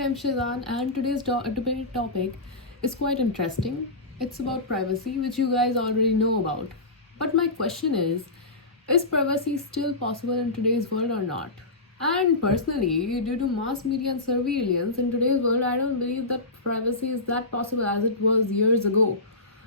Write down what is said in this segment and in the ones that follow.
I'm Shizan, and today's debate topic is quite interesting. It's about privacy, which you guys already know about. But my question is privacy still possible in today's world or not? And personally, due to mass media and surveillance in today's world, I don't believe that privacy is that possible as it was years ago.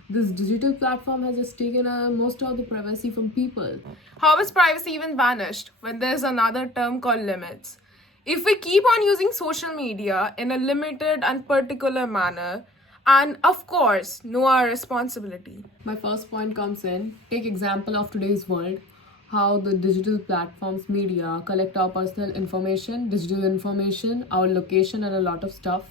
This digital platform has just taken most of the privacy from people. How is privacy even vanished when there's another term called limits? If we keep on using social media in a limited and particular manner, and of course, know our responsibility. My first point comes in take example of today's world, how the digital platforms media collect our personal information, digital information, our location, and a lot of stuff.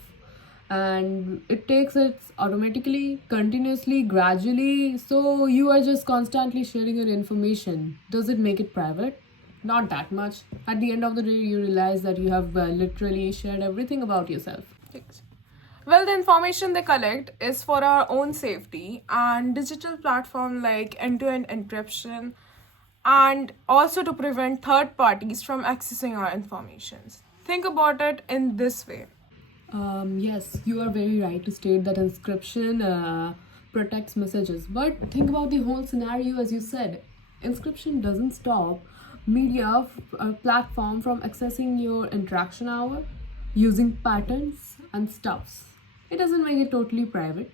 And it takes it automatically, continuously, gradually. So you are just constantly sharing your information. Does it make it private? Not that much. At the end of the day, you realize that you have literally shared everything about yourself. Well, the information they collect is for our own safety, and digital platform like end-to-end encryption, and also to prevent third parties from accessing our information. Think about it in this way. Yes, you are very right to state that inscription protects messages. But think about the whole scenario as you said. Inscription doesn't stop media platform from accessing your interaction hour using patterns and stuffs. It doesn't make it totally private.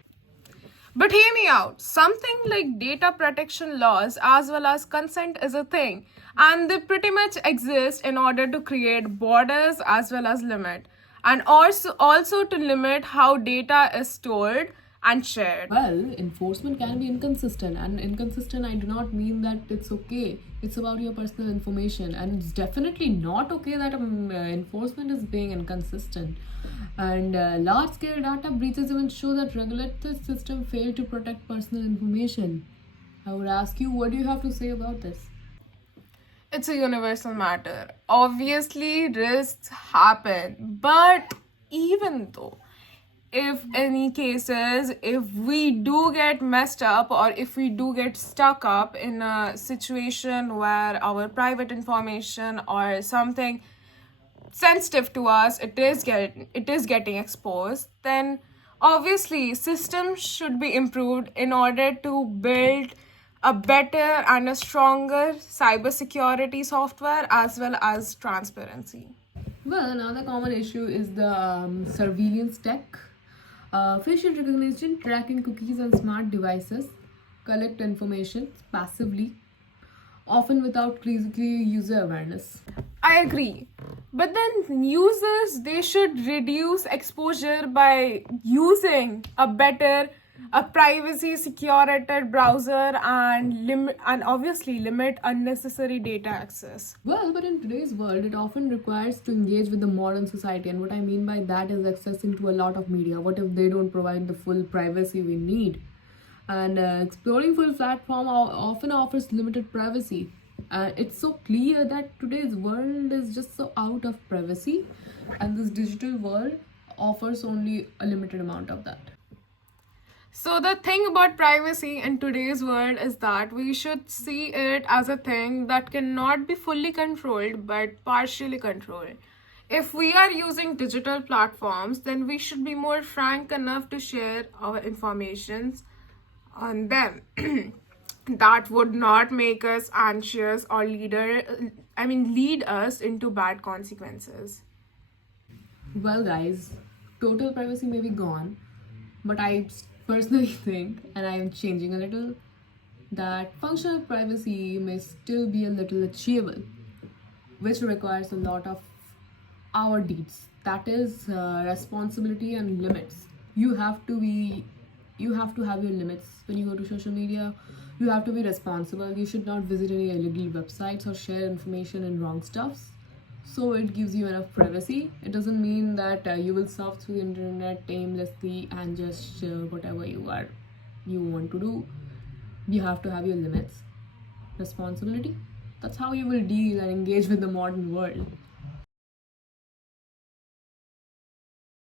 But hear me out. Something like data protection laws as well as consent is a thing, and they pretty much exist in order to create borders as well as limit, and also to limit how data is stored and shared. Well, enforcement can be inconsistent, and inconsistent I do not mean that it's okay. It's about your personal information, and it's definitely not okay that enforcement is being inconsistent. And large scale data breaches even show that regulated system fail to protect personal information. I would ask you, what do you have to say about this? It's a universal matter. Obviously, risks happen, but even though, if any cases, if we do get messed up or if we do get stuck up in a situation where our private information or something sensitive to us it is getting exposed, then obviously systems should be improved in order to build a better and a stronger cybersecurity software as well as transparency. Well, another common issue is the surveillance tech. Facial recognition, tracking cookies on smart devices, collect information passively, often without clear user awareness. I agree. But then users they should reduce exposure by using a privacy secured browser and obviously limit unnecessary data access. Well, but in today's world, it often requires to engage with the modern society, and what I mean by that is accessing to a lot of media. What if they don't provide the full privacy we need? And exploring full platform often offers limited privacy. It's so clear that today's world is just so out of privacy, and this digital world offers only a limited amount of that. So the thing about privacy in today's world is that we should see it as a thing that cannot be fully controlled but partially controlled. If we are using digital platforms, then we should be more frank enough to share our informations on them. That would not make us anxious or lead us into bad consequences. Well, guys, total privacy may be gone, but I personally think, and I am changing a little, that functional privacy may still be a little achievable, which requires a lot of our deeds. That is responsibility and limits. You have to have your limits when you go to social media. You have to be responsible. You should not visit any illegal websites or share information in wrong stuffs. So it gives you enough privacy. It doesn't mean that you will surf through the internet aimlessly and just whatever you want to do. You have to have your limits, responsibility. That's how you will deal and engage with the modern world.